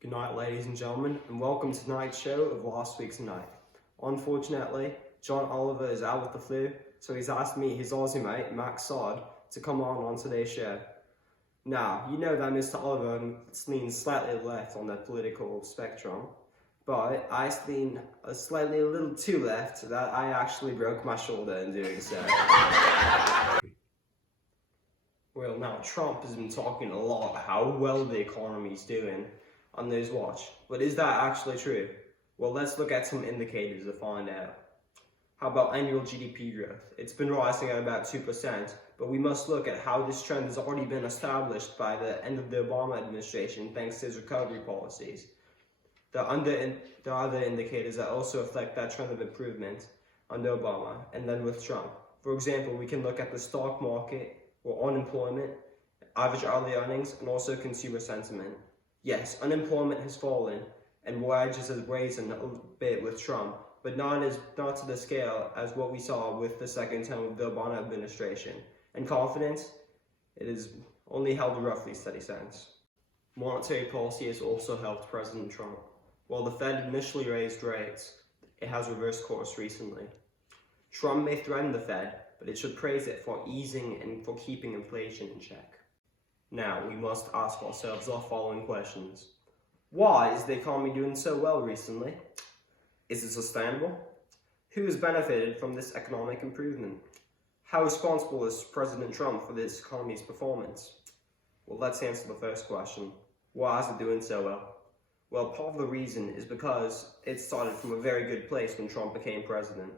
Good night, ladies and gentlemen, and welcome to tonight's show of Last Week's Night. Unfortunately, John Oliver is out with the flu, so he's asked me, his Aussie mate, Max Sod, to come on today's show. Now, you know that Mr. Oliver leans slightly left on the political spectrum, but I lean a little too left that I actually broke my shoulder in doing so. Well, now, Trump has been talking a lot about how well the economy's doing on his watch, but is that actually true? Well, let's look at some indicators to find out. How about annual GDP growth? It's been rising at about 2%, but we must look at how this trend has already been established by the end of the Obama administration thanks to his recovery policies. There are other indicators that also reflect that trend of improvement under Obama and then with Trump. For example, we can look at the stock market or unemployment, average hourly earnings, and also consumer sentiment. Yes, unemployment has fallen and wages has risen a bit with Trump, but not to the scale as what we saw with the second term of the Obama administration. And confidence, it has only held a roughly steady since. Monetary policy has also helped President Trump. While the Fed initially raised rates, it has reversed course recently. Trump may threaten the Fed, but it should praise it for easing and for keeping inflation in check. Now, we must ask ourselves the following questions. Why is the economy doing so well recently? Is it sustainable? Who has benefited from this economic improvement? How responsible is President Trump for this economy's performance? Well, let's answer the first question. Why is it doing so well? Well, part of the reason is because it started from a very good place when Trump became president.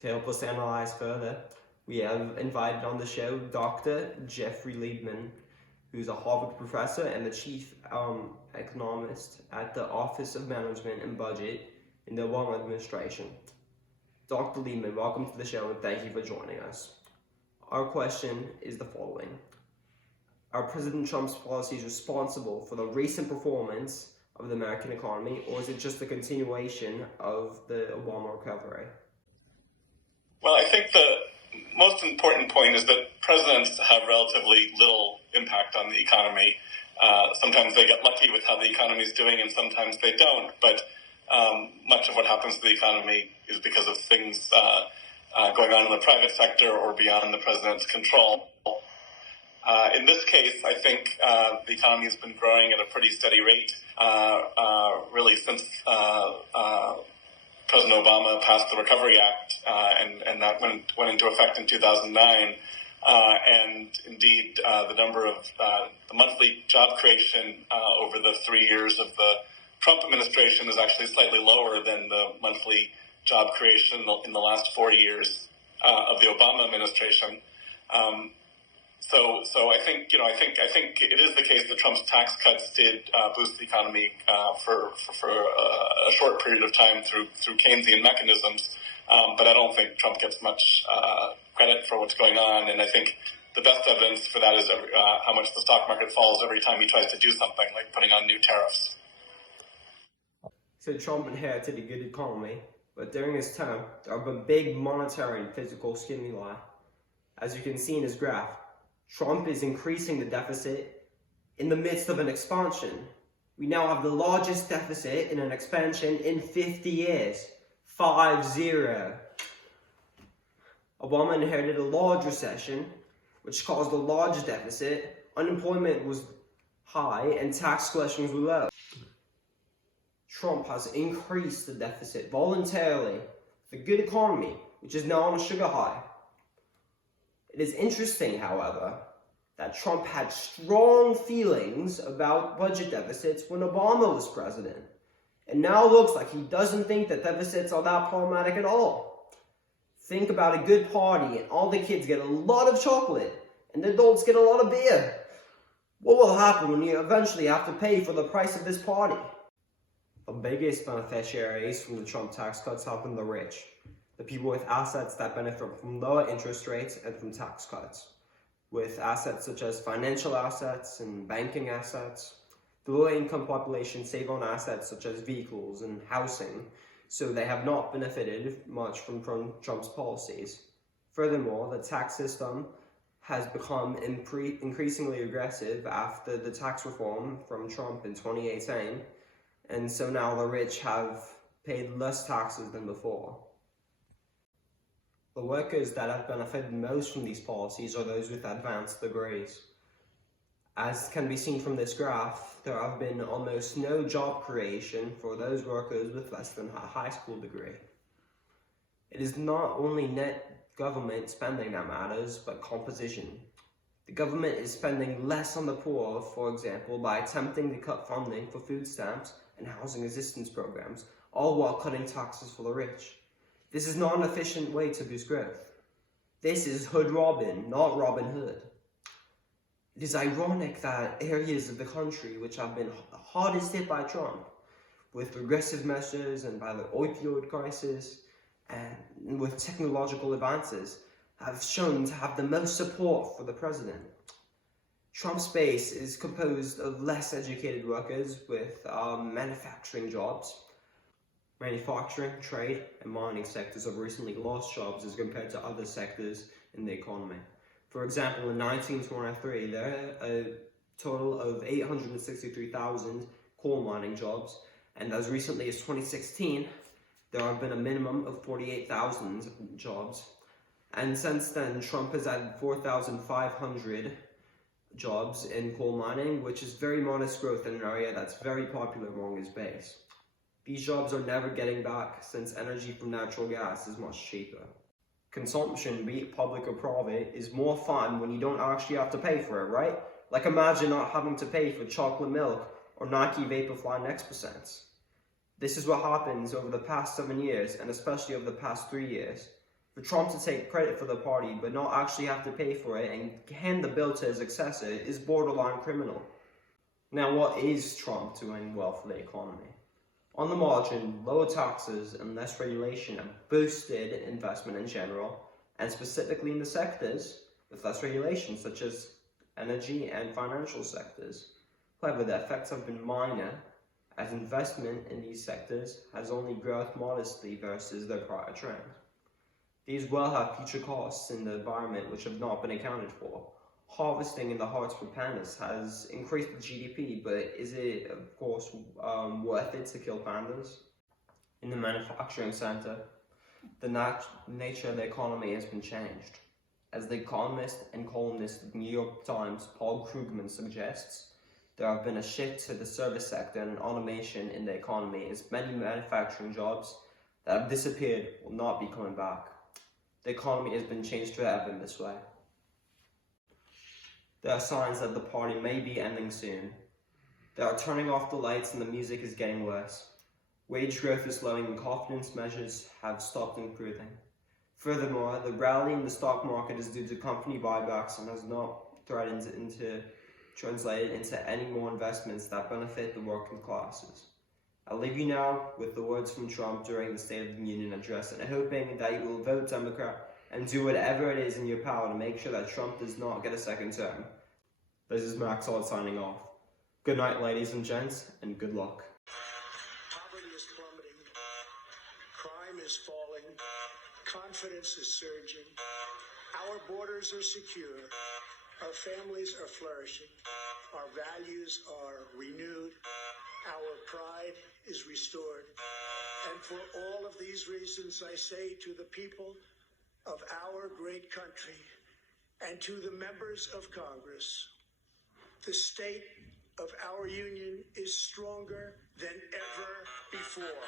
To help us analyze further, we have invited on the show Dr. Jeffrey Liebman, who's a Harvard professor and the chief economist at the Office of Management and Budget in the Obama administration. Dr. Liebman, welcome to the show and thank you for joining us. Our question is the following. Are President Trump's policies responsible for the recent performance of the American economy, or is it just a continuation of the Obama recovery? Well, I think the most important point is that presidents have relatively little impact on the economy. Sometimes they get lucky with how the economy is doing and sometimes they don't, but much of what happens to the economy is because of things going on in the private sector or beyond the president's control. In this case, I think the economy has been growing at a pretty steady rate, really since President Obama passed the Recovery Act, and that went into effect in 2009. And indeed, the number of the monthly job creation over the 3 years of the Trump administration is actually slightly lower than the monthly job creation in the last 4 years of the Obama administration. So I think it is the case that Trump's tax cuts did boost the economy for a short period of time through Keynesian mechanisms, but I don't think Trump gets much credit for what's going on. And I think the best evidence for that is how much the stock market falls every time he tries to do something like putting on new tariffs. So Trump inherited a good economy, but during his term, there have been big monetary and physical stimuli. As you can see in his graph, Trump is increasing the deficit in the midst of an expansion. We now have the largest deficit in an expansion in 50 years. 5-0. Obama inherited a large recession, which caused a large deficit. Unemployment was high and tax collections were low. Trump has increased the deficit voluntarily for the good economy, which is now on a sugar high. It is interesting, however, that Trump had strong feelings about budget deficits when Obama was president. And now it looks like he doesn't think that deficits are that problematic at all. Think about a good party and all the kids get a lot of chocolate and the adults get a lot of beer. What will happen when you eventually have to pay for the price of this party? The biggest beneficiaries from the Trump tax cuts have been the rich. The people with assets that benefit from lower interest rates and from tax cuts. With assets such as financial assets and banking assets, the lower income population save on assets such as vehicles and housing, so they have not benefited much from Trump's policies. Furthermore, the tax system has become increasingly aggressive after the tax reform from Trump in 2018, and so now the rich have paid less taxes than before. The workers that have benefited most from these policies are those with advanced degrees. As can be seen from this graph, there have been almost no job creation for those workers with less than a high school degree. It is not only net government spending that matters, but composition. The government is spending less on the poor, for example, by attempting to cut funding for food stamps and housing assistance programs, all while cutting taxes for the rich. This is not an efficient way to boost growth. This is Hood Robin, not Robin Hood. It is ironic that areas of the country which have been hardest hit by Trump, with regressive measures and by the opioid crisis, and with technological advances, have shown to have the most support for the president. Trump's base is composed of less educated workers with manufacturing jobs. Manufacturing, trade, and mining sectors have recently lost jobs as compared to other sectors in the economy. For example, in 1923, there are a total of 863,000 coal mining jobs, and as recently as 2016, there have been a minimum of 48,000 jobs. And since then, Trump has added 4,500 jobs in coal mining, which is very modest growth in an area that's very popular among his base. These jobs are never getting back since energy from natural gas is much cheaper. Consumption, be it public or private, is more fun when you don't actually have to pay for it, right? Like imagine not having to pay for chocolate milk or Nike Vaporfly Next%. This is what happens over the past 7 years, and especially over the past 3 years. For Trump to take credit for the party but not actually have to pay for it and hand the bill to his successor is borderline criminal. Now, what is Trump doing well for the economy? On the margin, lower taxes and less regulation have boosted investment in general, and specifically in the sectors with less regulation, such as energy and financial sectors. However, the effects have been minor, as investment in these sectors has only grown modestly versus their prior trend. These will have future costs in the environment which have not been accounted for. Harvesting in the hearts for pandas has increased the GDP, but is it, of course, worth it to kill pandas? In the manufacturing sector, the nature of the economy has been changed. As the economist and columnist of the New York Times, Paul Krugman, suggests, there have been a shift to the service sector and automation in the economy, as many manufacturing jobs that have disappeared will not be coming back. The economy has been changed forever in this way. There are signs that the party may be ending soon. They are turning off the lights and the music is getting worse. Wage growth is slowing and confidence measures have stopped improving. Furthermore, the rally in the stock market is due to company buybacks and has not translated into any more investments that benefit the working classes. I'll leave you now with the words from Trump during the State of the Union address, and hoping that you will vote Democrat and do whatever it is in your power to make sure that Trump does not get a second term. This is Max Odd signing off. Good night, ladies and gents, and good luck. Poverty is plummeting, crime is falling, confidence is surging, our borders are secure, our families are flourishing, our values are renewed, our pride is restored. And for all of these reasons, I say to the people of our great country and to the members of Congress, the state of our union is stronger than ever before.